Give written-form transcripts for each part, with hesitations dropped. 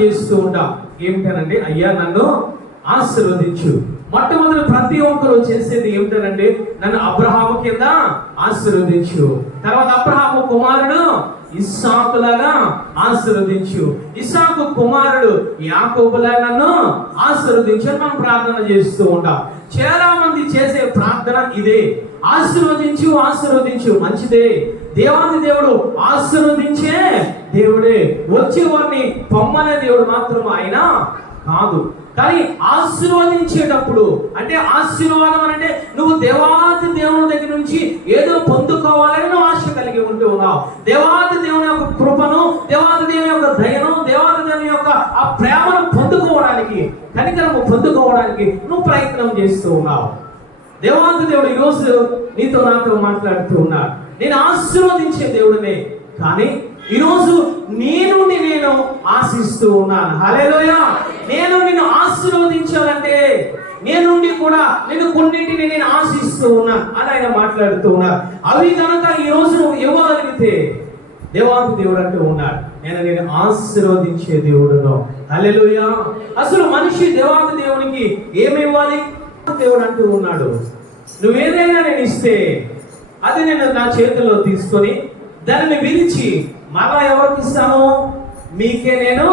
చేస్తూ ఉంటాం. ఏమిటనంటే, అయ్యా నన్ను ఆశీర్వదించు. మొట్టమొదటి ప్రతి ఒక్కరు చేసేది ఏమిటనంటే, నన్ను అబ్రహాము కింద ఆశీర్వదించు. తర్వాత అబ్రహాము కుమారుడు ఇస్సాకులాగా ఆశీర్వదించు. ఇస్సాకు కుమారుడు యాకోబులాగా నన్ను ఆశీర్వదించు అని మనం ప్రార్థన చేస్తూ ఉంటాం. చాలా మంది చేసే ప్రార్థన ఇదే, ఆశీర్వదించు ఆశీర్వదించు. మంచిదే, దేవాది దేవుడు ఆశీర్వదించే దేవుడే. వచ్చేవాడిని పొమ్మనే దేవుడు మాత్రం ఆయన కాదు. కానీ ఆశీర్వదించేటప్పుడు అంటే, ఆశీర్వాదం అంటే నువ్వు దేవాది దేవుని దగ్గర నుంచి ఏదో పొందుకోవాలని నువ్వు ఆశ కలిగి ఉంటూ ఉన్నావు. దేవాది దేవుని యొక్క కృపను, దేవాది దేవుని యొక్క దయను, దేవాది దేవుని యొక్క ఆ ప్రేమను పొందుకోవడానికి, కనికరము పొందుకోవడానికి నువ్వు ప్రయత్నం చేస్తూ ఉన్నావు. దేవాది దేవుడు ఈరోజు నీతో నాతో మాట్లాడుతూ ఉన్నాడు. నేను ఆశీర్వదించే దేవుడినే, కానీ ఈరోజు నేను ఆశిస్తూ ఉన్నాను. హల్లెలూయా. నేను నిన్ను ఆశీర్వదించాలంటే నేనుండి కూడా నేను కొన్నింటిని నేను ఆశిస్తూ ఉన్నాను అని ఆయన మాట్లాడుతూ ఉన్నారు. అవి కనుక ఈరోజు నువ్వు ఇవ్వగలిగితే, దేవాది దేవుడు అంటూ ఉన్నాడు, నేను ఆశీర్వదించే దేవుడును. హల్లెలూయా. అసలు మనిషి దేవాది దేవునికి ఏమివ్వాలి? దేవుడు అంటూ ఉన్నాడు, నువ్వేదైనా నేను ఇస్తే అది నేను నా చేతిలో తీసుకొని దానిని విరిచి మరలా ఎవరికి ఇస్తాను? మీకే నేను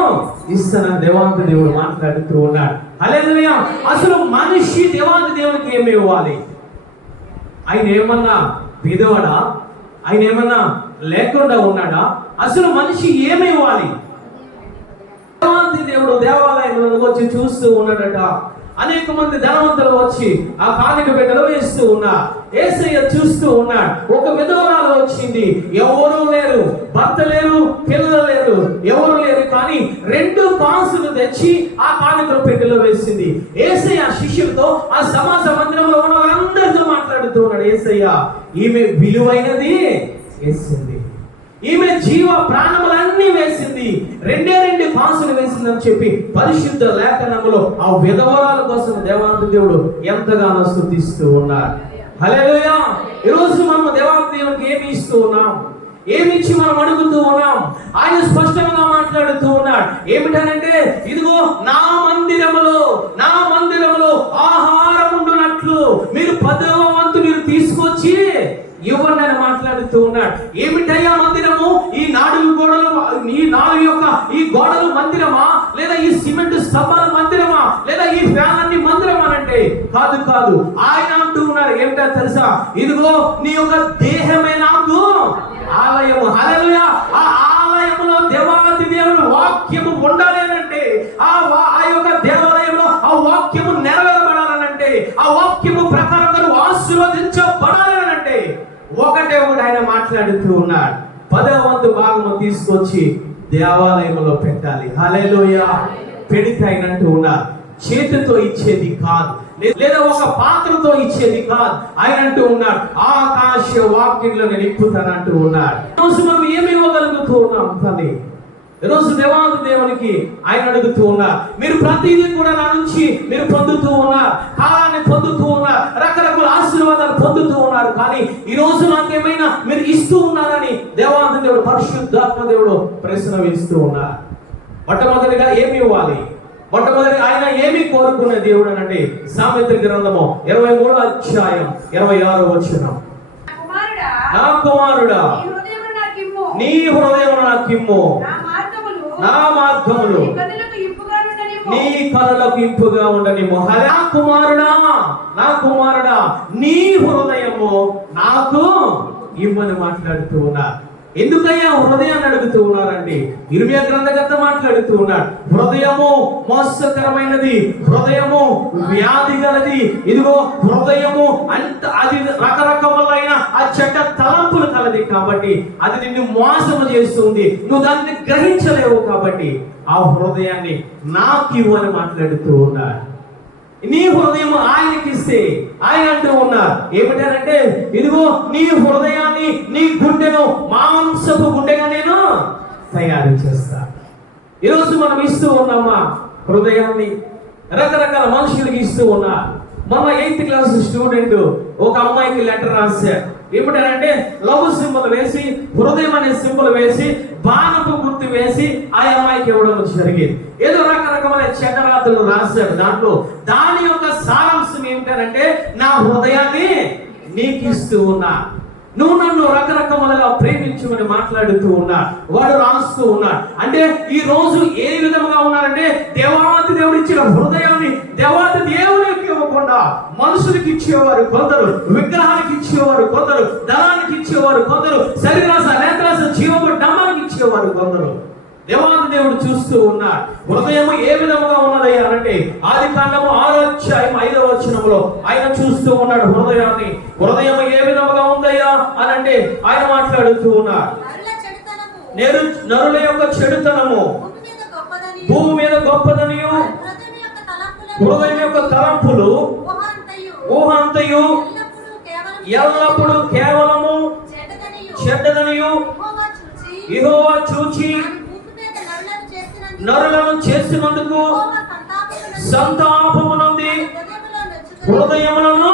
ఇస్తానని దేవాది దేవుడు మాట్లాడుతూ ఉన్నాడు. హల్లెలూయా. అసలు మనిషి దేవాది దేవునికి ఏమి ఇవ్వాలి? ఆయన ఏమన్నా పేదవాడా? ఆయన ఏమన్నా లేకుండా ఉన్నాడా? అసలు మనిషి ఏమి ఇవ్వాలి? దేవాది దేవుడు దేవాలయంలో వచ్చి చూస్తూ ఉన్నాడట. అనేక మంది ధనవంతులు వచ్చి ఆ కానుక బిడ్డలు వేస్తూ ఉన్నారు. యేసయ్య చూస్తూ ఉన్నాడు. ఒక విధవరాలు వచ్చింది, ఎవరు లేరు, భర్త లేరు, పిల్లలు లేరు, ఎవరు లేరు, కానీ 2 కాసులు తెచ్చి ఆ కానుక పెట్టెలో వేసింది. యేసయ్య శిష్యులతో ఆ సమాజ మందిరంలో ఉన్న వాళ్ళందరితో మాట్లాడుతూ ఉన్నాడు. యేసయ్య ఈమె విలువైనది వేసింది, ఈమె జీవ ప్రాణములన్నీ వేసింది, 2 కాసులు వేసిందని చెప్పి పరిశుద్ధ లేఖనములో ఆ విధవరాల కోసం దేవాది దేవుడు ఎంతగానో స్తుతిస్తూ ఉన్నారు. హల్లెలూయా. ఈరోజు మనం దేవాది దేవునికి ఏమి ఇస్తూ ఉన్నాం? ఏమి ఇచ్చి మనం అడుగుతూ ఉన్నాం? ఆయన స్పష్టంగా మాట్లాడుతూ ఉన్నాడు. ఏమిటనంటే, ఇదిగో నా మందిరములో ఆహారం ఉండునట్లు మీరు 10వ వంతు మీరు తీసుకొచ్చి ఇవ్వండి అని మాట్లాడుతూ ఉన్నాడు. ఏమిటయ్యా మందిరము? ఈ 4 గోడలు, ఈ 4 గోడలు మందిరమా? లేదా ఈ సిమెంట్ స్తంభాల మందిరమా? లేదా ఈ ఫ్యాన్ అన్ని మందిరమా అంటే కాదు. ఆయన అంటూ ఉన్నారు, ఏమిటో తెలుసా? ఇదిగో నీ యొక్క దేహమే నాకు ఆలయము. హల్లెలూయా. ఆ ఆలయములో దేవాది దేవుడు వాక్యము ఉండాలి అంటే, ఆ యొక్క దేవాలయంలో ఆ వాక్యము నెరవేరబడాలనంటే, ఆ వాక్యము ప్రకారంగా నువ్వు ఆశీర్వదించబడాలి అంటే ఒకటే ఆయన మాట్లాడుతూ ఉన్నాడు. 10వ వంతు భాగము తీసుకొచ్చి దేవాలయంలో పెట్టాలి. హల్లెలూయా. పెడితే ఆయన అంటూ ఉన్నారు, చేతితో ఇచ్చేది కాదు, లేదా ఒక పాత్రతో ఇచ్చేది కాదు. ఆయన అంటూ ఉన్నాడు, ఆకాశ వాక్యంలో నేను ఇప్పుతానంటూ ఉన్నాడు. ఈరోజు మనం ఏమి ఇవ్వగలుగుతూ ఉన్నాం తల్లి? ఈరోజు దేవాది దేవునికి ఆయన అడుగుతూ ఉన్నారు, మీరు ప్రతిదీ కూడా నా నుంచి మీరు పొందుతూ ఉన్నారు, కాలాన్ని పొందుతూ ఉన్నారు, రకరకాల ఆశీర్వాదాలు పొందుతూ ఉన్నారు, కానీ ఈ రోజు నాకేమైనా మీరు ఇస్తూ ఉన్నారని దేవాది దేవుడు, పరిశుద్ధాత్మ దేవుడు ప్రశ్న వేస్తూ ఉన్నారు. మొట్టమొదటిగా ఏమి ఇవ్వాలి? మొట్టమొదటి ఆయన ఏమి కోరుకునే దేవుడు అనండి, సామెతల గ్రంథము 23వ అధ్యాయం 26వ వచనం, నా కుమారుడా నీ హృదయమును నాకిమ్ము, నా మార్గములు నీ కనులకు ఇంపుగా ఉండనిమ్ము. నా కుమారుడా నీ హృదయము నాకు ఇమ్మని మాట్లాడుతూ ఉన్నారు. ఎందుకయ్యా హృదయాన్ని అడుగుతూ ఉన్నారండి? ఇర్మియా గ్రంథకర్త మాట్లాడుతూ ఉన్నాడు, హృదయము మోసకరమైనది, హృదయము వ్యాధి గలది. ఇదిగో హృదయము అది రకరకములైన ఆ చెడ్డ తలంపులు కలది, కాబట్టి అది నిన్ను మోసము చేస్తుంది, నువ్వు దాన్ని గ్రహించలేవు. కాబట్టి ఆ హృదయాన్ని నాకు ఇవ్వని మాట్లాడుతూ ఉన్నాడు. నీ హృదయం ఆయనకి ఇస్తే ఆయన అంటూ ఉన్నారు ఏమిటంటే, ఇదిగో నీ హృదయాన్ని, నీ గుండెను మాంసపు గుండెగా నేను తయారు చేస్తా. ఈరోజు మనం ఇస్తూ ఉన్నామా హృదయాన్ని? రకరకాల మనుషులకి ఇస్తూ ఉన్నారు. మొన్న 8th క్లాస్ స్టూడెంట్ ఒక అమ్మాయికి లెటర్ రాశారు. ఏమిటంటే లవ్ సింబల్ వేసి, హృదయం అనే సింబల్ వేసి, బాణపు గుర్తు వేసి ఆ అమ్మాయికి ఇవ్వడం జరిగింది. ఏదో రకరకమైన చెడ్డరాతలు రాశాడు దాంట్లో. దాని యొక్క సారాంశం ఏమిటంటే, నా హృదయాన్ని నీకు ఇస్తూ ఉన్నా, నువ్వు నన్ను రకరకములుగా ప్రేమించమని మాట్లాడుతూ ఉన్నా, వాడు రాస్తూ ఉన్నాడు. అంటే ఈ రోజు ఏ విధముగా ఉన్నారంటే, దేవాతి దేవుడు ఇచ్చిన హృదయాన్ని దేవాతి దేవునికి ఇవ్వకుండా మనుషులకి ఇచ్చేవారు కొందరు, విగ్రహానికి ఇచ్చేవారు కొందరు, ధనానికి ఇచ్చేవారు కొందరు, శరీరాస నేత్రాస జీవపు డమ్మానికి ఇచ్చేవారు కొందరు. దేవాది దేవుడు చూస్తూ ఉన్నాడు. హృదయం ఏ విధముగా ఉన్నదయ్యా అంటే, ఆదికాండము 6వ అధ్యాయం 5వ వచనంలో ఆయన చూస్తూ ఉన్నాడు హృదయాన్ని. హృదయం ఏ విధముగా ఉందయ్యా అని అంటే ఆయన మాట్లాడుతూ ఉన్నాడు. నరుల యొక్క చెడుతనము భూమి మీద గొప్పదనియు, హృదయం యొక్క తలంపులు ఊహ అంతయు ఎల్లప్పుడూ కేవలము చెడ్డదనియు యెహోవా చూచి నరులను చేసినందుకు సంతాపమునంది హృదయములను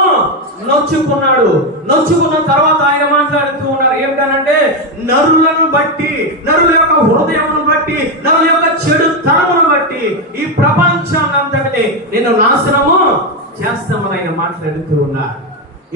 నొచ్చుకున్నాడు. నొచ్చుకున్న తర్వాత ఆయన మాట్లాడుతూ ఉన్నారు ఏమిటనంటే, నరులను బట్టి, నరుల యొక్క హృదయమును బట్టి, నరుల యొక్క చెడు తనమును బట్టి ఈ ప్రపంచాన్ని అంతటిని నేను నాశనము చేస్తామని ఆయన మాట్లాడుతూ ఉన్నారు.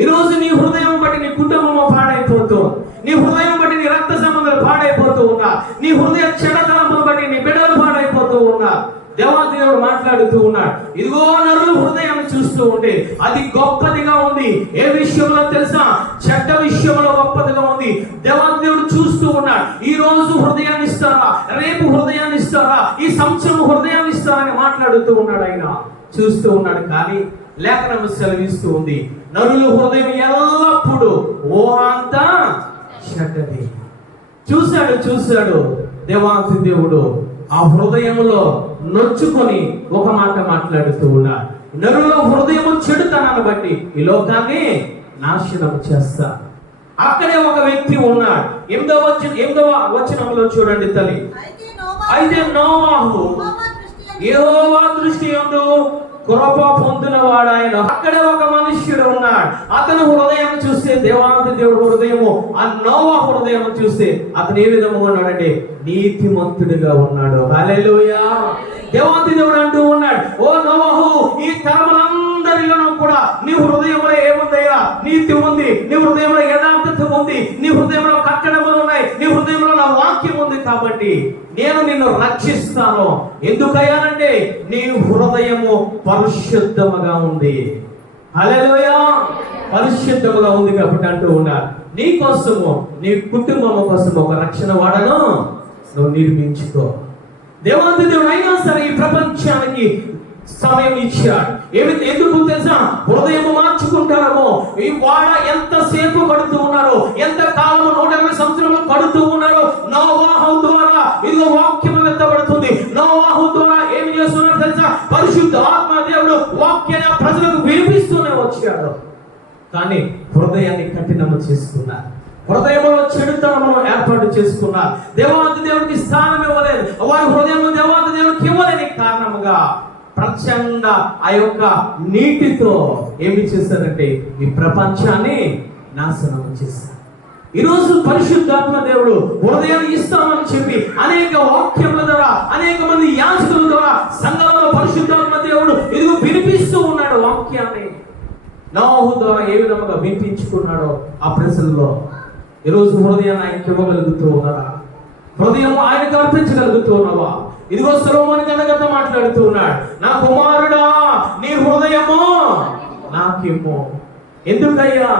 ఈరోజు నీ హృదయం బట్టి నీ కుటుంబము పాడైపోతూ, నీ హృదయం బట్టి నీ రక్త సంబంధాలు పాడైపోతూ ఉన్నా, నీ హృదయ చెడతనమును బట్టి నీ బిడ్డలు పాడైపోతూ ఉన్నా. దేవాది దేవుడు మాట్లాడుతూ ఉన్నాడు. ఇదిగో నరులు హృదయాన్ని చూస్తూ ఉంటే అది గొప్పదిగా ఉంది. ఏ విషయంలో తెలుసా? చెడ్డ విషయంలో గొప్పదిగా ఉంది. దేవాది దేవుడు చూస్తూ ఉన్నాడు. ఈ రోజు హృదయాన్ని ఇస్తారా, రేపు హృదయాన్ని ఇస్తారా, ఈ సంవత్సరం హృదయాన్ని ఇస్తారా అని మాట్లాడుతూ ఉన్నాడు. ఆయన చూస్తూ ఉన్నాడు. కానీ లేఖనం సెలవిస్తూ ఉంది, నరులు హృదయం ఎల్లప్పుడూ ఊహంతా చెడ్డది. చూశాడు దేవాది దేవుడు ఆ హృదయంలో నొచ్చుకొని ఒక మాట మాట్లాడుతూ ఉన్నాడు. నరుల హృదయము చెడుతనాన్ని బట్టి ఈ లోకాన్ని నాశనం చేస్తా. అక్కడే ఒక వ్యక్తి ఉన్నాడు. 8వ వచనంలో చూడండి తల్లి. అయితే నోవాహు యెహోవా దృష్టి యందు కృప పొందిన వాడాయన. అక్కడే ఒక మనుష్యుడు ఉన్నాడు. అతను హృదయం చూస్తే దేవాది దేవుడు హృదయము, ఆ నోవాహు హృదయం చూస్తే అతను ఏ విధంగా ఉన్నాడంటే నీతిమంతుడిగా ఉన్నాడు. హల్లెలూయా. దేవాది దేవుడు అంటూ ఉన్నాడు, ఓ నోవాహు, ఈ తరములందరిలోనూ కూడా నీ హృదయంలో ఏముందయ్యా? నీతి ఉంది. నీ హృదయంలో యథార్థత ఉంది. నీ హృదయంలో కట్టడములు ఉన్నాయి. నీ హృదయంలో నా వాక్యం ఉంది. కాబట్టి నేను నిన్ను రక్షిస్తాను. ఎందుకయ్యానంటే నీ హృదయము పరిశుద్ధముగా ఉంది. హల్లెలూయా. పరిశుద్ధముగా ఉంది కాబట్టి అంటూ ఉన్నాడు, నీ కోసము, నీ కుటుంబం కోసం ఒక రక్షణ వాడను నువ్వు నిర్మించుకో. దేవాది దేవుడు అయినా సరే ఈ ప్రపంచానికి సమయం ఇచ్చాడు. ఎందుకు తెలుసా? హృదయం మార్చుకుంటారో. ఈ వాడ ఎంతసేపు కడుతూ ఉన్నారో, ఎంత కాలము 120 సంవత్సరాలు కడుతూ ఉన్నారో, నోవాహు ద్వారా ఇదిగో వాక్యం ఎత్తబడుతుంది. నోవాహు ద్వారా ఏం చేస్తున్నారు తెలుసా? పరిశుద్ధ ఆత్మ దేవుడు వాక్యాన్ని ప్రజలకు వినిపిస్తూనే వచ్చాడు. కానీ హృదయాన్ని కఠినము చేసుకున్నారు. హృదయంలో చెడుతనమును ఏర్పాటు చేసుకున్నారు. దేవాది దేవుడికి స్థానం ఇవ్వలేదు. వారి హృదయంలో దేవాది దేవుడికి ఇవ్వలేని కారణముగా ప్రచండ ఆ యొక్క నీటితో ఏమి చేశారంటే ఈ ప్రపంచాన్ని నాశనం చేశారు. ఈరోజు పరిశుద్ధాత్మ దేవుడు హృదయాన్ని ఇస్తామని చెప్పి అనేక వాక్యముల ద్వారా, అనేక మంది యాజకుల ద్వారా సంఘంలో పరిశుద్ధాత్మ దేవుడు ఇదిగో వినిపిస్తూ ఉన్నాడు వాక్యాన్ని. నోవాహు ద్వారా ఏ విధంగా వినిపించుకున్నాడో ఆ ప్రజల్లో ఈరోజు హృదయాన్ని ఆయనకి ఇవ్వగలుగుతూ ఉన్నారా? హృదయం ఆయనకు అర్పించగలుగుతూ ఉన్నావా? ఇదిగో సొలొమోను కథ మాట్లాడుతూ ఉన్నాడు, నా కుమారుడా నీ హృదయము నాకేమో. ఎందుకయ్యా?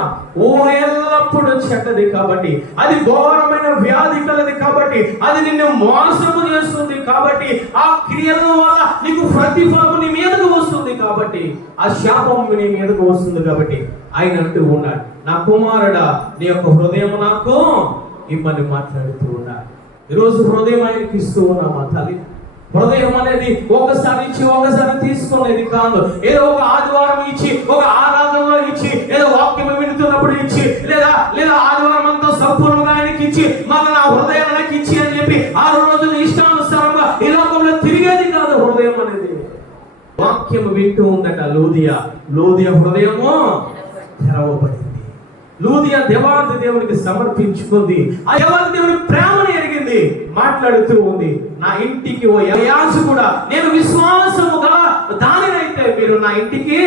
ఊహ ఎల్లప్పుడూ చెడ్డది కాబట్టి, అది ఘోరమైన వ్యాధి కలది కాబట్టి, అది నిన్ను మోసము చేస్తుంది కాబట్టి, ఆ క్రియల వల్ల నీకు ప్రతిఫలము నీ మీదకు వస్తుంది కాబట్టి, ఆ శాపం నీ మీదకు వస్తుంది కాబట్టి ఆయన అంటూ ఉన్నాడు, నా కుమారుడా నీ యొక్క హృదయం నాకు ఇమ్మని మాట్లాడుతూ ఉన్నాడు. ఈరోజు హృదయం ఆయనకి ఇస్తూ ఉన్నామా తల్లి? హృదయం అనేది ఒకసారి ఇచ్చి ఒకసారి తీసుకునేది కాదు. ఏదో ఒక ఆదివారం ఇచ్చి, ఒక ఆరాధనలో ఇచ్చి, ఏదో వాక్యం వింటున్నప్పుడు ఇచ్చి, లేదా ఆదివారం అంతా సంపూర్ణంగా ఆయనకి ఇచ్చి, మళ్ళీ నా హృదయానికి ఇచ్చి అని చెప్పి 6 రోజులు ఇష్టానుసారంగా ఈ లోకంలో తిరిగేది కాదు. హృదయం అనేది వాక్యం వింటూ ఉందట లోదియా హృదయము తెరవబడింది. లూదియా దేవాది దేవునికి సమర్పించుకుంది. ఆ దేవాది దేవుని ప్రేమను ఎరిగింది. మాట్లాడుతూ ఉంది, నా ఇంటికి ఓ యాజకుడా కూడా నేను విశ్వాసముగా దానినైతే మీరు నా ఇంటికి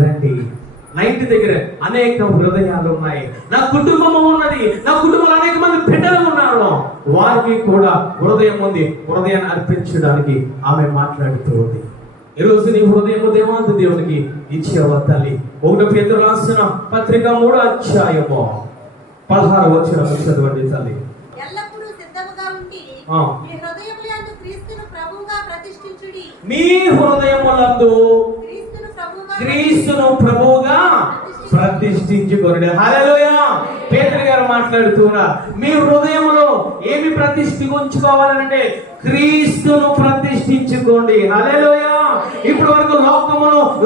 రండి. నా ఇంటి దగ్గర అనేక హృదయాలు ఉన్నాయి, నా కుటుంబం ఉన్నది, నా కుటుంబంలో అనేక మంది బిడ్డలు ఉన్నారు, వారికి కూడా హృదయం ఉంది. హృదయాన్ని అర్పించడానికి ఆమె మాట్లాడుతూ ఉంది. ఈరోజు నీ హృదయము దేవాది దేవునికి ఇచ్చేవ తల్లి. 1 పేతురు రాసిన పత్రిక 3వ అధ్యాయము 16వ వచనం చదవండి తల్లి. ఎల్లప్పుడూ సిద్ధముగా ఉండి మీ హృదయములందు క్రీస్తును ప్రభువుగా ప్రతిష్ఠించుడి. మీ హృదయములందు క్రీస్తును ప్రభువుగా ప్రతిష్ఠించుకోండి. హల్లెలూయా. పేతురు గారు మాట్లాడుతున్నా, మీ హృదయంలో ఏమి ప్రతిష్ఠించుకోవాలంటే క్రీస్తును ప్రతిష్ఠించుకోండి. హల్లెలూయా. ఇప్పటి వరకు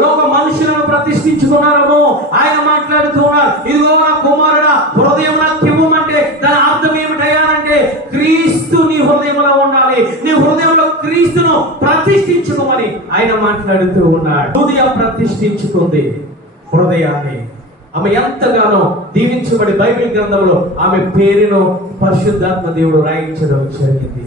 లోక మనుషులను ప్రతిష్ఠించుకున్నారేమో. ఆయన మాట్లాడుతున్నారు, ఇదిగో నా కుమారుడా హృదయం నాకు ఇవ్వమంటే దాని అర్థం ఏమిటయ్యానంటే క్రీస్తు నీ హృదయంలో ఉండాలి, నీ హృదయంలో క్రీస్తును ప్రతిష్ఠించుకోమని ఆయన మాట్లాడుతూ ఉన్నాడు. హృదయం ప్రతిష్ఠించుకుంది హృదయాన్ని. ఆమె ఎంతగానో దీవించబడి బైబిల్ గ్రంథంలో ఆమె పేరును పరిశుద్ధాత్మ దేవుడు రాయించడం జరిగింది.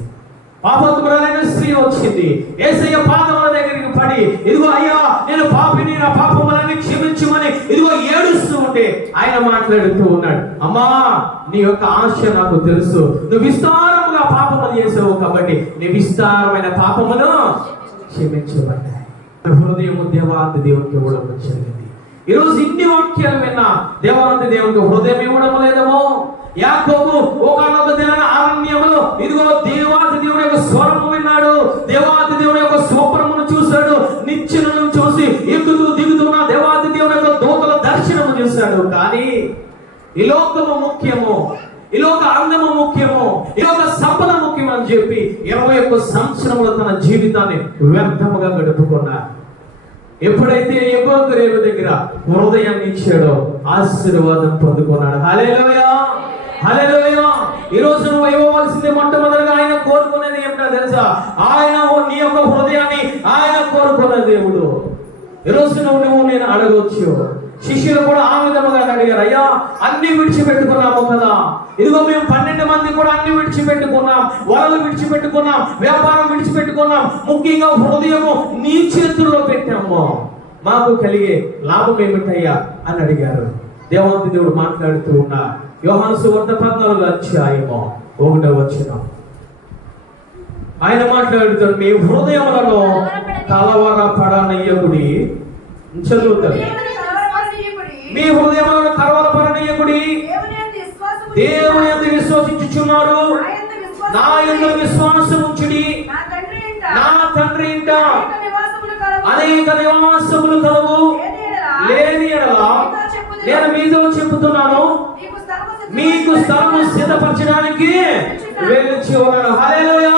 పాపత్మురాలైన స్త్రీ వచ్చింది, యేసయ్య పాదముల దగ్గరికి పడి, ఇదిగో అయ్యా నేను పాపిని, నా పాపములని క్షమించుమని ఇదిగో ఏడుస్తూ ఉంటే ఆయన మాట్లాడుతూ ఉన్నాడు, అమ్మా నీ యొక్క ఆశ నాకు తెలుసు, నువ్వు విస్తారముగా పాపములు చేసావు కాబట్టి నీ విస్తారమైన పాపమును క్షమించబడ్డాయి. హృదయము దేవాది దేవునికి ఇవ్వడం జరిగింది. ఈరోజు ఇన్ని వాక్యాలు విన్నా దేవాది దేవునికి హృదయం ఇవ్వడం లేదేమో. యాకోబు ఒకనొక దినాన అరణ్యములో ఇదిగో దేవాది దేవుని యొక్క స్వరము విన్నాడు, దేవాది దేవుని యొక్క స్వప్నమును చూశాడు, నిచ్చెనను చూసి ఎక్కుతూ దిగుతున్న దేవాది దేవుని యొక్క దూతల దర్శనము చూశాడు. కానీ ఈ లోకము ముఖ్యము, ఈ లోక అందము ముఖ్యము, ఈ లోక సంపద ముఖ్యం అని చెప్పి 21 సంవత్సరములు తన జీవితాన్ని వ్యర్థముగా గడుపుకున్నాడు. ఎప్పుడైతే యెహోవా దగ్గర హృదయాన్ని ఇచ్చాడో ఆశీర్వాదం పొందుకున్నాడు. హల్లెలూయా, హల్లెలూయా. ఈ రోజు నువ్వు ఇవ్వవలసింది మొట్టమొదటిగా ఆయన కోరుకునేది ఏమిటో తెలుసా? ఆయన నీ యొక్క హృదయాన్ని ఆయన కోరుకున్న దేవుడు. ఈ రోజు నువ్వు నేను అడగవచ్చు. శిష్యులు కూడా ఆ విధముగా అడిగారు, అయ్యా అన్ని విడిచిపెట్టుకున్నాము కదా, ఇదిగో మేము 12 మంది కూడా అన్ని విడిచిపెట్టుకున్నాం, వలలు విడిచిపెట్టుకున్నాం, వ్యాపారం విడిచిపెట్టుకున్నాం, ముఖ్యంగా హృదయము నీ చేతుల్లో పెట్టాము, మాకు కలిగే లాభం ఏమిటయ్యా అని అడిగారు. దేవాది దేవుడు మాట్లాడుతూ ఉన్నా యోహాను సువార్త 14వ అధ్యాయము 1వ వచనం ఆయన మాట్లాడుతాడు, మీ హృదయములను కలవరపడనీయకుడి. చదువుతాడు, మీ హృదయములను కలవరపడనీయకుడి, దేవుని యందు విశ్వసించుచున్నారు, నా యందు విశ్వాసం ఉంచుడి, నా తండ్రి ఇంట అనేక నివాసములు కలవు, లేని యెడల నేను మీతో చెబుతున్నాను మీకు స్థలము సిద్ధపరచడానికి వెళ్ళి ఉన్నాడు. హల్లెలూయా.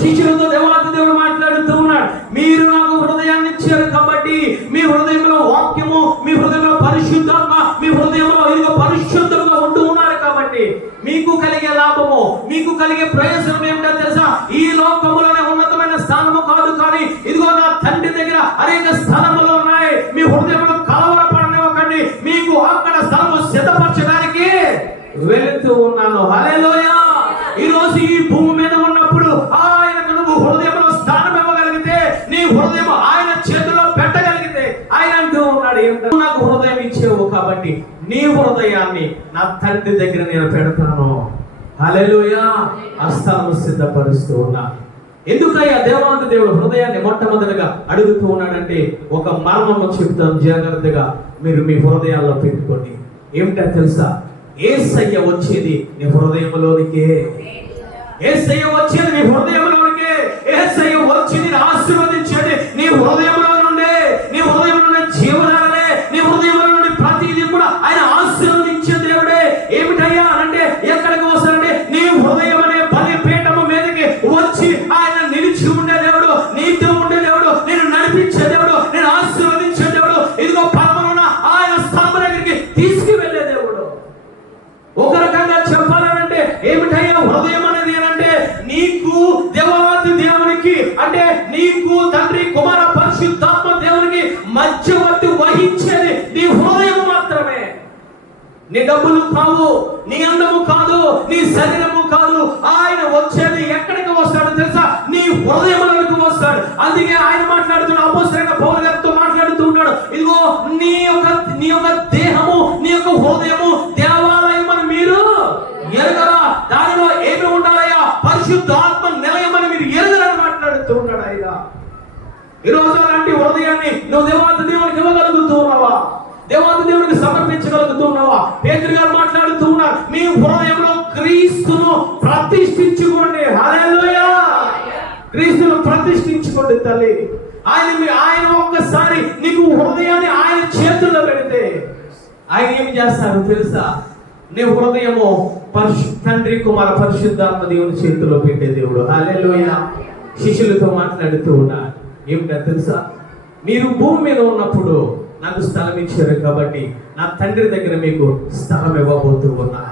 శిష్యులతో దేవాది దేవుడు మాట్లాడుతూ ఉన్నాడు, మీరు నాకు హృదయాన్ని ఇచ్చారు కాబట్టి మీ హృదయంలో వాక్యము, మీ హృదయంలో పరిశుద్ధంగా, మీ హృదయంలో ఇదిగో పరిశుద్ధంగా ఉంటూ ఉన్నారు కాబట్టి మీకు కలిగే లాభము, మీకు కలిగే ప్రయోజనం ఏమిటో తెలుసా? ఈ లోకములోనే ఉన్నతమైన స్థానము కాదు, కానీ ఇదిగో నా తండ్రి దగ్గర అనేక స్థలములు ఉన్నాయి. మీ హృదయంలో కలవరపడనివ్వకండి, మీకు అక్కడ స్థలము సిద్ధపరచడానికి వెళుతూ ఉన్నాను. హల్లెలూయా. ఈ రోజు ఈ భూమి మీద ఉన్నప్పుడు ఆయనకు నువ్వు హృదయంలో స్థానం ఇవ్వగలిగితే, నీ హృదయం ఆయన చేతిలో పెట్టగలిగితే, ఆయన అంటూ ఉన్నాడు, నాకు హృదయం ఇచ్చేవు కాబట్టి నీ హృదయాన్ని నా తండ్రి దగ్గర నేను పెడతాను. హల్లెలూయా. ఆ స్థలము సిద్ధపరుస్తూ ఉన్నా. ఎందుకయ్యా దేవాది దేవుడు హృదయాన్ని మొట్టమొదటిగా అడుగుతూ ఉన్నాడంటే ఒక మర్మము చెప్తాను, జాగ్రత్తగా మీరు మీ హృదయాల్లో పెట్టుకోండి. ఏమిటో తెలుసా? యేసయ్య వచ్చేది నీ హృదయంలోనికే, యేసయ్య వచ్చేది నీ హృదయంలోనికే, యేసయ్య వచ్చి నేను ఆశీర్వదించేది నీ హృదయంలో నుండే, నీ హృదయంలో నుండి జీవనాలే, నీ హృదయంలో నుండి ప్రతిదీ కూడా ఆయన ఆశీర్వదించే దేవుడే. ఏమిటయ్యా అంటే ఎక్కడికి వస్తాడంటే నీ హృదయం అనే బలిపీఠము మీదకి వచ్చి ఆయన నిలిచి ఉండే దేవుడు, నీతో ఉండే దేవుడు, నేను నడిపించే దేవుడు, నేను ఆశీర్వదించే దేవుడు, ఇదిగో పరమనున్న ఆయన స్థలం దగ్గరికి తీసుకువెళ్ళే దేవుడు. ఒక రకంగా చెప్పాలంటే ఏమిటయ్యా హృదయం అనేది అంటే నీకు దేవాది దేవునికి అంటే నీ నీ డబ్బులు కాదు, నీ అందము కాదు, నీ శరీరము కాదు. ఆయన వచ్చేది ఎక్కడికి వస్తాడో తెలుసా? నీ హృదయంలోకి వస్తాడు. అందుకే ఆయన మాట్లాడుతున్నాడు, అపోస్తలుడైన పౌలు గారితో మాట్లాడుతూ ఉన్నాడు, ఇదిగో నీ యొక్క దేహము, నీ యొక్క హృదయము దేవాలయం అని మీరు ఎరగరా? దానిలో ఏమి ఉండాలయ్యా? పరిశుద్ధాత్మ నిలయమని మీరు ఎరగరని మాట్లాడుతూ ఉన్నాడు ఆయన. ఈరోజు అలాంటి హృదయాన్ని నువ్వు దేవాది దేవునికి ఇవ్వగలుగుతూ ఉన్నావా? దేవాది దేవునికి సమర్పించగలుగుతూ ఉన్నావా? పేతురు గారు మాట్లాడుతూ ఉన్నారు, మీ హృదయంలో క్రీస్తును ప్రతిష్ఠించుకోండి. హల్లెలూయా! క్రీస్తును ప్రతిష్ఠించుకోండి తల్లి. ఆయన ఒక్కసారి నీకు హృదయాన్ని ఆయన చేతుల్లో పెడితే ఆయన ఏమి చేస్తారు తెలుసా? నీ హృదయము తండ్రి కుమార పరిశుద్ధాత్మ దేవుని చేతిలో పెట్టే దేవుడు. హల్లెలూయా! శిష్యులతో మాట్లాడుతూ ఉన్నారు, ఏమిటో తెలుసా? మీరు భూమి మీద ఉన్నప్పుడు నాకు స్థలం ఇచ్చారు కాబట్టి నా తండ్రి దగ్గర మీకు స్థలం ఇవ్వబోతూ ఉన్నా.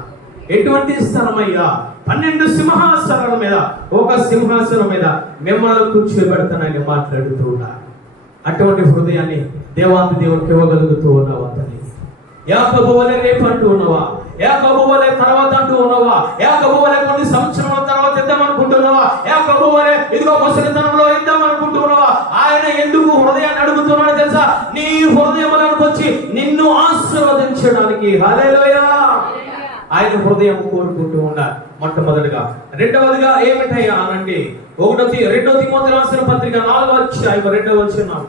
ఎటువంటి స్థలం అయ్యా? 12 సింహాసనాల మీద ఒక సింహాసనం మీద మిమ్మల్ని కూర్చోబెడతానని మాట్లాడుతూ ఉన్నా. అటువంటి హృదయాన్ని దేవాది దేవునికి ఇవ్వగలుగుతూ ఉన్నావా తల్లి? యాకోబు వలె రేపు అంటూ ఉన్నావా? యాకోబు వలె తర్వాత అంటూ ఉన్నావా? యాకోబు వలె కొన్ని సంవత్సరాల తర్వాత ఇద్దాం అనుకుంటున్నావా? యాకోబు వలె ఇదిగో ముసలితనంలో ఇద్దాం అనుకుంటున్నావా? ఆయన ఎందుకు హృదయాన్ని అడుగుతున్నాడు తెలుసా? నీ హృదయంలోకి వచ్చి నిన్ను ఆశీర్వదించడానికి. హల్లెలూయా! ఆయన హృదయం కోరుకుంటూ ఉన్నాడు మొట్టమొదటిగా. రెండవదిగా ఏమిటయ్యా అనండి, 2 తిమోతి రాసిన పత్రిక 4వ అధ్యాయం 2వ వచనం,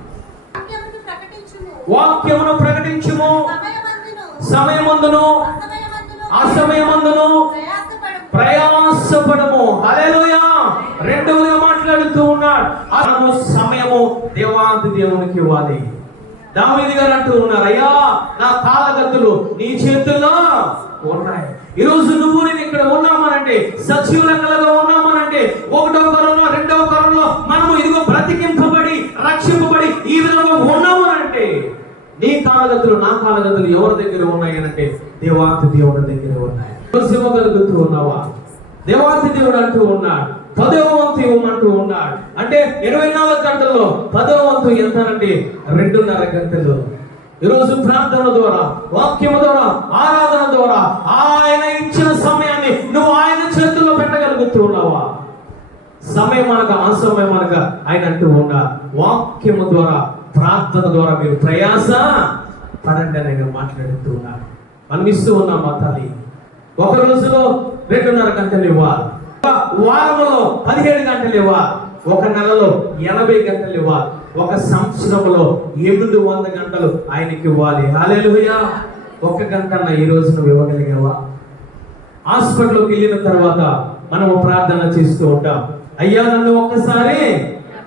వాక్యమును ప్రకటించుము, సమయమందును అసమయమందును ప్రయాసపడము. హల్లెలూయా! రెండవదిగా మాట్లాడుతూ ఉన్నాడు, సమయము దేవాది దేవునికి ఇవ్వాలి. దావీదు గారు అంటూ ఉన్నారు, అయ్యా నా కాలగతులు నీ చేతుల్లో ఉన్నాయి. ఈరోజు నువ్వు నేను ఇక్కడ ఉన్నామనంటే, సజీవ లెక్కలుగా ఉన్నామనంటే, 1వ కరంలో 2వ కరంలో మనము ఇదిగో బ్రతికింపబడి రక్షింపబడి ఈ విధంగా ఉన్నామనంటే, నీ కాలగతులు నా కాలగతులు ఎవరి దగ్గర ఉన్నాయనంటే దేవాతి దేవుడి దగ్గర ఉన్నాయి. ఇవ్వగలుగుతూ ఉన్నావా? దేవాతి దేవుడు అంటూ ఉన్నాడు, 10వ వంతు ఇవ్వమంటూ ఉన్నాడు. అంటే 24 గంటల్లో 10వ వంతు ఎంతనంటే 2.5 గంటలు. ఈరోజు ప్రార్థన ద్వారా, వాక్యము ద్వారా, ఆరాధన ద్వారా ఆయన ఇచ్చిన సమయాన్ని నువ్వు ఆయన చేతుల్లో పెట్టగలుగుతూ ఉన్నావా? సమయం అనగా ఆ సమయం అనగా ఆయన అంటూ ఉన్నా, వాక్యము ద్వారా ప్రార్థన ద్వారా మీరు ప్రయాస పడండి అని మాట్లాడుతూ ఉన్నారు. మనం ఇస్తూ ఉన్నాం మా తల్లి. ఒక రోజులో 2.5 గంటలు ఇవ్వాలి, వారంలో 17 గంటలు ఇవ్వాలి, ఒక నెలలో 80 గంటలు ఇవ్వాలి, ఒక సంవత్సరంలో 800 గంటలు ఆయనకి ఇవ్వాలి. హల్లెలూయా! 1 గంట ఈ రోజు నువ్వు ఇవ్వగలిగావా? హాస్పిటల్కి వెళ్ళిన తర్వాత మనము ప్రార్థన చేస్తూ ఉంటాం, అయ్యా నన్ను ఒక్కసారి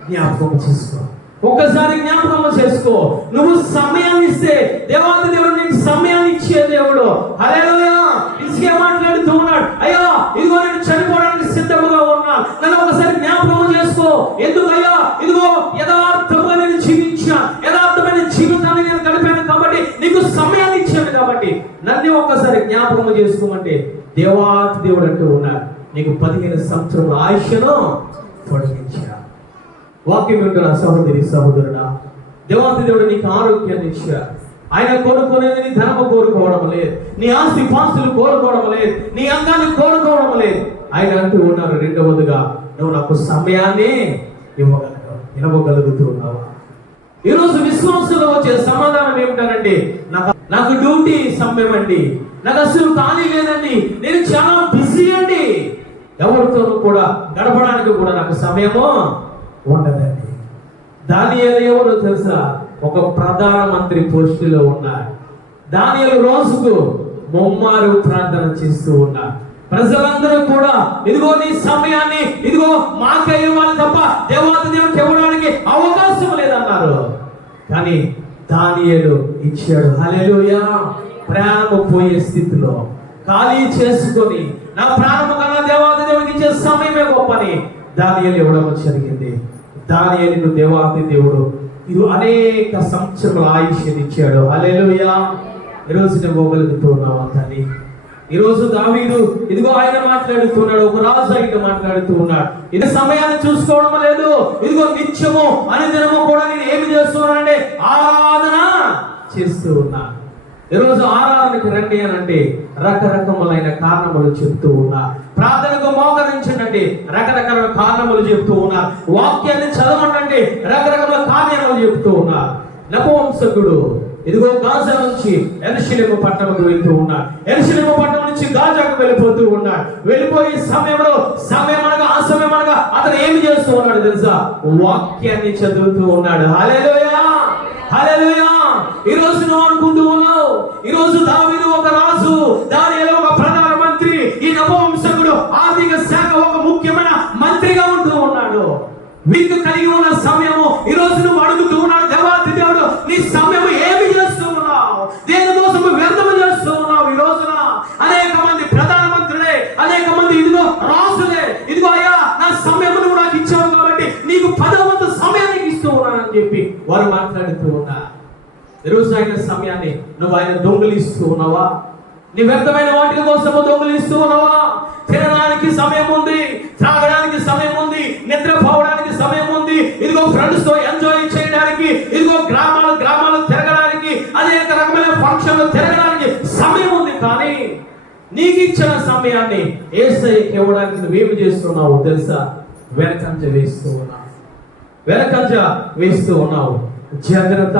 జ్ఞాపకం చేసుకో, ఒక్కసారి జ్ఞాపకం చేసుకో. నువ్వు సమయాన్ని ఇస్తే దేవాది దేవుడు నీకు సమయాన్ని ఇచ్చే దేవుడు. హల్లెలూయా! ఇసుకే మాట్లాడుతూ ఉన్నాడు, అయ్యా ఇదిగో నేను చనిపోవడానికి సిద్ధముగా ఉన్నా, నన్ను ఒకసారి జ్ఞాపకం చేసుకో. ఎందుకయ్యా? ఇదిగో యథార్థంగా నేను జీవించా, యథార్థమైన జీవితాన్ని నేను గడిపాను కాబట్టి నీకు సమయాన్ని ఇచ్చాను కాబట్టి నన్ను ఒక్కసారి జ్ఞాపకం చేసుకోమంటే దేవాది దేవుడు అంటూ ఉన్నాడు, నీకు 15 సంవత్సరాల ఆయుష్ను పొడిగించా. వాక్యం వింటున్న సహోదరి సహోదరుడా, దేవాది దేవుడు నీకు ఆరోగ్యాన్ని ఇచ్చాడు. ఆయన కోరుకునేది నీ ధనము కోరుకోవడం లేదు, నీ ఆస్తి పాస్తులు కోరుకోవడం లేదు, నీ అంగాన్ని కోరుకోవడం లేదు. ఆయన అంటూ ఉన్నారు, రెండవదిగా నువ్వు నాకు సమయాన్ని ఇవ్వగలుగుతూ ఉన్నావా? ఈరోజు విశ్వాసంలో వచ్చే సమాధానం ఏమిటనండి, నాకు డ్యూటీ సమయం అండి, నాకు అసలు ఖాళీ లేదండి, నేను చాలా బిజీ అండి, ఎవరితోనూ కూడా గడపడానికి కూడా నాకు సమయము ఉండదండి. దానియేలు ఎవరో తెలుసా? ఒక ప్రధానమంత్రి పోస్టులో ఉన్నారు. దానియేలు రోజుకు 3 ప్రార్థన చేస్తూ ఉన్నారు. ప్రజలందరూ కూడా ఇదిగో నీ సమయాన్ని ఇదిగో మాకే ఇవ్వాలి తప్ప దేవాది దేవుడికి ఇవ్వడానికి అవకాశం లేదన్నారు. కానీ దానియేలు ఇచ్చాడు. హల్లెలూయా! ప్రాణము పోయే స్థితిలో ఖాళీ చేసుకొని నా ప్రాణము కన్నా దేవాది దేవుడికి ఇచ్చే సమయమే గొప్పని దానియేలు ఇవ్వడం జరిగింది. దానియేలుకు దేవాది దేవుడు ఇది అనేక సంవత్సరాల ఆయుష్ని ఇచ్చాడు. హల్లెలూయా! ఈరోజు నేను ఇవ్వగలుగుతూ ఉన్నావా తల్లి? ఈరోజు దావీదు ఇదిగో ఆయన మాట్లాడుతున్నాడు, ఒక రాజు ఆయన మాట్లాడుతూ ఉన్నాడు, ఇది సమయాన్ని చూసుకోవడం లేదు, ఇదిగో నిత్యము అనుదినము కూడా నేను ఏమి చేస్తున్నానంటే ఆరాధన చేస్తూ ఉన్నా. ఈరోజు ఆరాధనకు రండి అని అంటే రకరకములైన కారణములు చెప్తూ ఉన్నారు. ప్రార్థనకు మోకరించండి, రకరకాల కారణములు చెప్తూ ఉన్నారు. వాక్యాన్ని చదవండి, రకరకాల కార్యాలు చెప్తూ ఉన్నారు. నపుంసకుడు ఇదిగో గాజా నుంచి యెరూషలేము పట్టణంకు వెళ్తూ ఉన్నాడు. యెరూషలేము పట్టణం నుంచి గాజాకు వెళ్ళిపోతూ ఉన్నాడు. వెళ్ళిపోయే సమయంలో ఆ సమయం అనగా అతను ఏమి చేస్తూ ఉన్నాడు తెలుసా? వాక్యాన్ని చదువుతూ ఉన్నాడు. హల్లెలూయా, హల్లెలూయా. ఈ రోజు నువ్వు అనుకుంటూ ఉన్నావు, ఈ రోజు దావీదు ఒక రాజు, దానియేలు ఒక ప్రధాన మంత్రి, ఈ నపుంసకుడు ఆర్థిక శాఖ ఒక ముఖ్యమైన మంత్రిగా ఉంటూ ఉన్నాడు. వీకు కలిగి ఉన్న సమయము ఈ రోజు నువ్వు అడుగుతూ ఉన్నాడు, దేవాది దేవుడు నీ సమయం ఏమి చేస్తూ ఉన్నావు? దేనికోసం వ్యర్థము చేస్తూ ఉన్నావు? ఈ రోజున అనేక మంది ప్రధానమంత్రులే, అనేక మంది ఇదిగో రాజులే, ఇదిగో అయ్యా నా సమయం నువ్వు నాకు ఇచ్చావు కాబట్టి నీకు 10వ వంతు సమయాన్ని ఇస్తూ ఉన్నానని చెప్పి వారు మాట్లాడుతూ ఉన్నారు. ఈరోజు ఆయన సమయాన్ని నువ్వు ఆయన దొంగిలిస్తూ ఉన్నావా? నీ వ్యర్థమైన వాటి కోసము దొంగిలిస్తూ ఉన్నావా? తినడానికి సమయం ఉంది, త్రాగడానికి సమయం ఉంది, నిద్రపోవడానికి సమయం ఉంది, ఇదిగో ఫ్రెండ్స్ తో ఎంజాయ్ చేయడానికి, ఇదిగో గ్రామాలు తిరగడానికి, అనేక రకమైన ఫంక్షన్లు తిరగడానికి సమయం ఉంది. కానీ నీకు ఇచ్చిన సమయాన్ని యేసయ్యకి ఇవ్వడానికి నువ్వేమి చేస్తున్నావు తెలుసా? వెనకంజ వేస్తూ ఉన్నావు. జాగ్రత్త.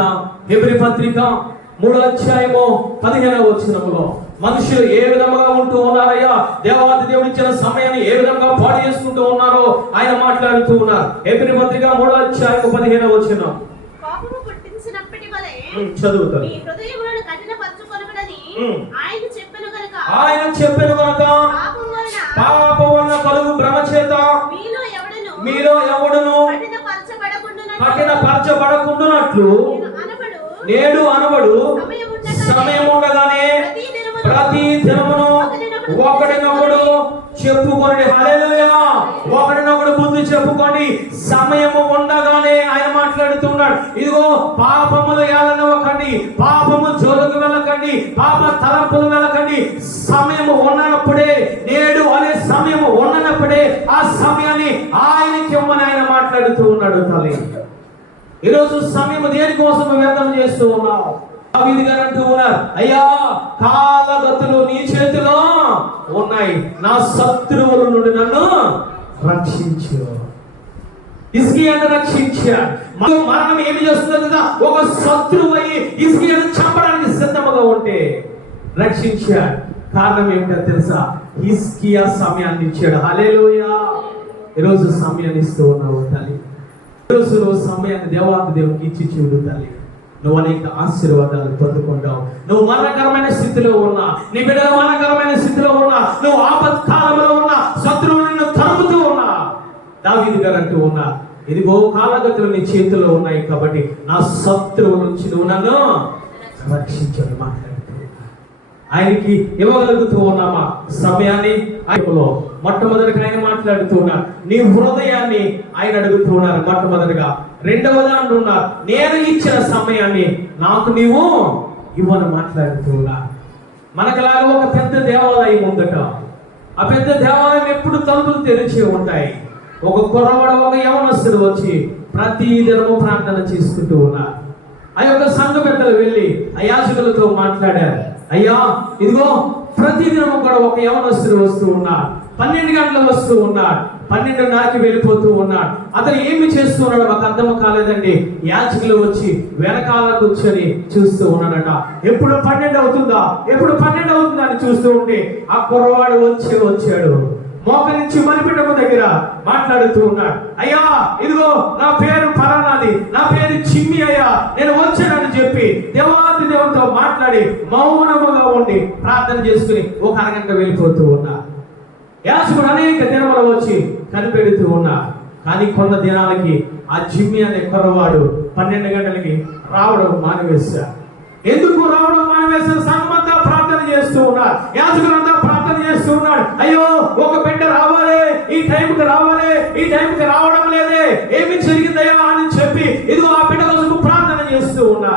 హెబ్రీ పత్రిక 3వ అధ్యాయము 15వ వచనములో మనుషులు ఏ విధంగా ఉంటూ ఉన్నారయ్యా, దేవాది దేవుడు ఇచ్చిన సమయాన్ని ఏ విధంగా పాడు చేసుకుంటూ ఉన్నారో ఆయన మాట్లాడుతూ ఉన్నారు. హెబ్రీ పత్రిక 3వ అధ్యాయము 15వ వచనం చదువుతారు. ఆయన చెప్పెను గనుక పాపం వలన కలుగు భ్రమ చేత మీలో ఎవడును కఠినపరచబడకుండునట్లు నేడు అనబడు సమయం ఉండగానే ప్రతి దినమును ఒకడినొకడు చెప్పుకోండి. హల్లెలూయా. ఒకడినొకడు బుద్ధి చెప్పుకోండి. సమయము ఉండగానే ఆయన మాట్లాడుతున్నాడు. ఇదిగో పాపములు ఏలనివ్వకండి, పాపము జోలికి వెళ్ళకండి, పాప తలంపులు వెళ్ళకండి. సమయము ఉన్నప్పుడే, నేడు అనే సమయము ఉన్నప్పుడే ఆ సమయాన్ని ఆయనకి ఇవ్వమని ఆయన మాట్లాడుతూ ఉన్నాడు. తల్లి, ఈరోజు సమయం దేనికోసం వ్యర్థం చేస్తూ ఉన్నావు? దావీదు గారు అంటూ ఉన్నారు, అయ్యా కాలగతులు నీ చేతిలో ఉన్నాయి, నా శత్రువుల నుండి నన్ను రక్షించు. హిజ్కియాను రక్షించాడు. మరణం ఏమి చేస్తుందో కదా, ఒక శత్రువు అయ్యి హిజ్కియాను చంపడానికి సిద్ధముగా ఉంటే రక్షించాడు. కారణం ఏమిటో తెలుసా? హిజ్కియా సమయాన్ని ఇచ్చాడు. హల్లెలూయా. ఈరోజు సమయాన్ని ఇస్తూ ఉన్నావు తల్లి. ఈరోజు నువ్వు సమయాన్ని దేవాది దేవునికి ఇచ్చి చూడు తల్లి. నువ్వు అనేక ఆశీర్వాదాలు పొందుకుంటావు. నువ్వు మరణకరమైన స్థితిలో ఉన్నా, నీ బిడ్డల మరణకరమైన స్థితిలో ఉన్నా, నువ్వు ఆపత్కాలంలో ఉన్నా, శత్రువులు నిన్ను తరుముతూ ఉన్నా, దావీదు గారు అంటూ ఉన్నా, ఇదిగో కాలగతులు నీ చేతిలో ఉన్నాయి కాబట్టి నా శత్రువు నుంచి నువ్వు నన్ను రక్షించని మాట్లాడుతూ ఆయనకి ఇవ్వగలుగుతూ ఉన్నామా సమయాన్ని? ఆయనలో మొట్టమొదటిగా ఆయన మాట్లాడుతూ ఉన్నారు, నీ హృదయాన్ని ఆయన అడుగుతూ ఉన్నారు మొట్టమొదటిగా. రెండవది అంటున్నారు, నేను ఇచ్చిన సమయాన్ని నాకు నీవు ఇవ్వని మాట్లాడుతూ ఉన్నారు. మనకలాగా ఒక పెద్ద దేవాలయం ఉందట. ఆ పెద్ద దేవాలయం ఎప్పుడు తలుపులు తెరిచి ఉంటాయి. ఒక కుర్రవాడు, ఒక యవనస్తుడు వచ్చి ప్రతి దినము ప్రార్థన చేసుకుంటూ ఉన్నారు. ఆ యొక్క సంఘ పెద్దలు వెళ్ళి ఆ యాజకులతో మాట్లాడారు, అయ్యా ఇదిగో ప్రతిదినము కూడా ఒక యవనస్తుడు వస్తూ ఉన్నాడు, 12 గంటలకు వస్తూ ఉన్నాడు, 12:30కి వెళ్ళిపోతూ ఉన్నాడు. అతను ఏమి చేస్తున్నాడో మాకు అర్థం కాలేదండి. యాజకులు వచ్చి వెనకాల కూర్చొని చూస్తూ ఉన్నాడట. ఎప్పుడు 12 అవుతుందా అని చూస్తూ ఉంటే ఆ కుర్రవాడు వచ్చాడు. మోకరించి మరిపెట్టము దగ్గర మాట్లాడుతూ ఉన్నాడు, అయ్యా ఇదిగో నా పేరు పలానాది, నా పేరు చిమ్మి అయ్యా, నేను వచ్చానని చెప్పి దేవాది దేవునితో మాట్లాడి మౌనముగా ఉండి ప్రార్థన చేసుకుని ఒక అరగంట వెళ్ళిపోతూ ఉన్నా. యాజకుడు అనేక దినములు వచ్చి కనిపెడుతూ ఉన్నా. కానీ కొన్ని దినాలకి ఆ జిమ్మి అనే కుర్రవాడు 12 గంటలకి రావడం మానివేశాడు. ఎందుకు రావడం మానివేశారు? సంఘమంతా ప్రార్థన చేస్తూ ఉన్నారు, యాజకులంతా ప్రార్థన చేస్తూ ఉన్నాడు, అయ్యో ఒక బిడ్డ రావాలి, ఈ టైంకి రావాలి, ఈ టైంకి రావడం లేదే, ఏమి జరిగిందయ్యా అని చెప్పి ఇదిగో ఆ బిడ్డ కోసం ప్రార్థన చేస్తూ ఉన్నా.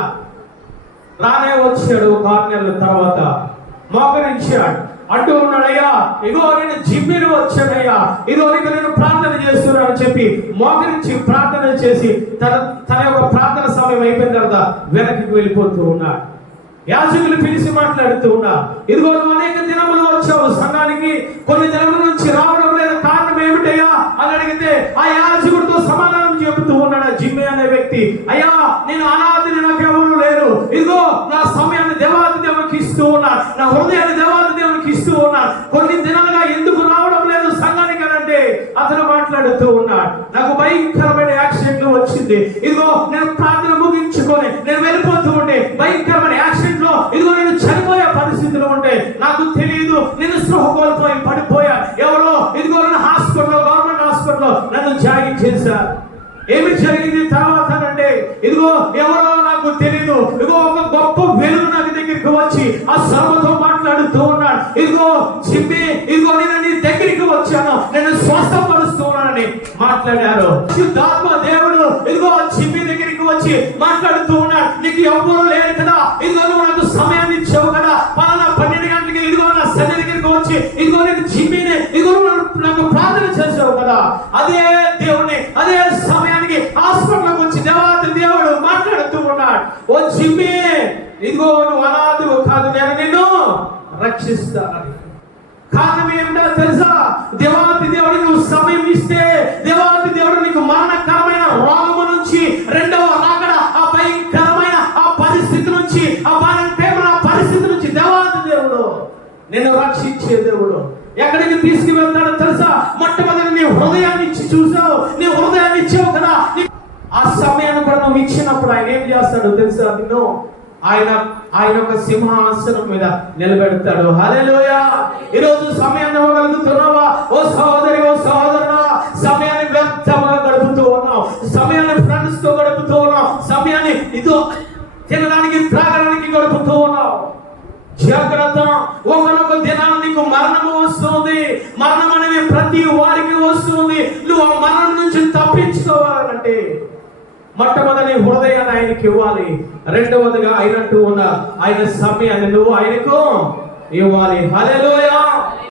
రానే వచ్చాడు. 6 నెలల తర్వాత మోకరించాడు, అంటూ ఉన్నాడు, అయ్యా ఇగో నేను జిమ్మిని వచ్చానయ్యా, ఇదో నేను ప్రార్థన చేస్తున్నాను అని చెప్పి మోకరించి ప్రార్థన చేసి తన యొక్క ప్రార్థన సమయం అయిపోయిన తర్వాత వెనక్కి వెళ్ళిపోతూ ఉన్నాడు. యాజకులు పిలిచి మాట్లాడుతూ ఉన్నారు, ఇదిగో నువ్వు అనేక దినములు వచ్చావు సంఘానికి, కొన్ని దినముల నుంచి రావడం లేదు, కారణం ఏమిటయ్యా అని అడిగితే ఆ యాజకుడితో సమాధానం చెబుతూ ఉన్నాడు జిమ్మి అనే వ్యక్తి. అయ్యా, నేను అనాథిని, నాకెవరు లేరు, ఇదిగో నా సమయాన్ని దేవాది దేవునికి ఇస్తూ ఉన్నాను, నా హృదయాన్ని దేవాది దేవునికి ఇస్తూ ఉన్నాను, కొన్ని దినాలుగా ఎందుకు రావడం లేదు సంఘానికి అంటే అతను మాట్లాడుతూ ఉన్నాడు, నాకు భయంకరమైన యాక్సిడెంట్ వచ్చింది, ఇదిగో నేను ప్రార్థన ముగించుకొని నేను వెళ్ళిపోతూ ఉంటే భయంకరమైన యాక్సిడెంట్ లో ఇదిగో నేను చనిపోయే పరిస్థితిలో ఉంటే నాకు తెలియదు, నేను స్పృహ కోల్పోయి పడిపోయా, ఎవరో ఇదిగో నన్ను హాస్పిటల్లో, గవర్నమెంట్ హాస్పిటల్లో నన్ను జాయిన్ చేశారు. ఏమి జరిగింది తర్వాత అంటే ఇదిగో ఎవరో నాకు తెలియదు, ఇదిగో ఒక గొప్ప వెలుగు నాకు దగ్గరికి వచ్చి ఆ సర్వతో మాట్లాడుతూ ఉన్నాడు, ఇదిగో జిమ్మి, ఇదిగో నేను నీ దగ్గరికి వచ్చాను, నేను స్వస్థపరుస్తూ ఉన్నానని మాట్లాడారు. శుద్ధాత్మ దేవుడు ఇదిగో జిమ్మి దగ్గరికి వచ్చి మాట్లాడుతూ ఉన్నాడు, నీకు ఎవరు లేరు కదా, ఇదిగో నువ్వు నాకు సమయాన్ని ఇచ్చావు కదా, పలానా 12 గంటలకి ఇదిగో నా సన్ని దగ్గరికి వచ్చి ఇదిగో నేను జిమ్మిని, ఇదిగో నాకు ప్రార్థన చేసావు కదా, అదే దేవుని అదే సమయానికి హాస్పిటల్కి వచ్చి దేవాది దేవుడు మాట్లాడుతూ ఉన్నాడు, ఓ జిమ్మి, ఇదిగో నువ్వు అనాథివు కాదు, నేను నిన్ను రక్షిస్తానని. కారణం ఏమిటో తెలుసా? దేవాది దేవుడు నువ్వు సమయం ఇస్తే దేవాది దేవుడు నీకు మరణకరమైన రోగము నుంచి, రెండవ రాకడ ఆ భయంకరమైన ఆ పరిస్థితి నుంచి, ఆ భయంకరమైన పరిస్థితి నుంచి దేవాది దేవుడు నిన్ను రక్షించే దేవుడు. ఎక్కడికి తీసుకువెళ్తాడో తెలుసా? మొట్టమొదటి నీ హృదయాన్ని ఇచ్చి చూసావు, నీ హృదయాన్ని ఇచ్చావు కదా, ఆ సమయాన్ని కూడా నువ్వు ఇచ్చినప్పుడు ఆయన ఏం చేస్తాడో తెలుసా? నిన్ను ఆయన ఒక సింహాసనం మీద నిలబెడతాడు. హల్లెలూయా. ఈరోజు సమయాన్ని ఇవ్వగలుగుతున్నావా? ఓ సహోదరి, ఓ సహోదరుడా, సమయాన్ని వ్యర్థంగా గడుపుతూ ఉన్నావు, సమయాన్ని ఫ్రెండ్స్ తో గడుపుతూ ఉన్నావు, సమయాన్ని ఇదో తినడానికి త్రాగడానికి గడుపుతూ ఉన్నావు. జాగ్రత్త, ఒకనొక దినాన నీకు మరణము వస్తుంది. మరణం అనేది ప్రతి వారికి వస్తుంది. నువ్వు ఆ మరణం నుంచి తప్పించుకోవాలంటే మొట్టమొదటి హృదయాన్ని ఆయనకి ఇవ్వాలి, రెండవదిగా అయినట్టు ఉన్న ఆయన సమయాన్ని నువ్వు ఆయనకు ఇవ్వాలి. హల్లెలూయా.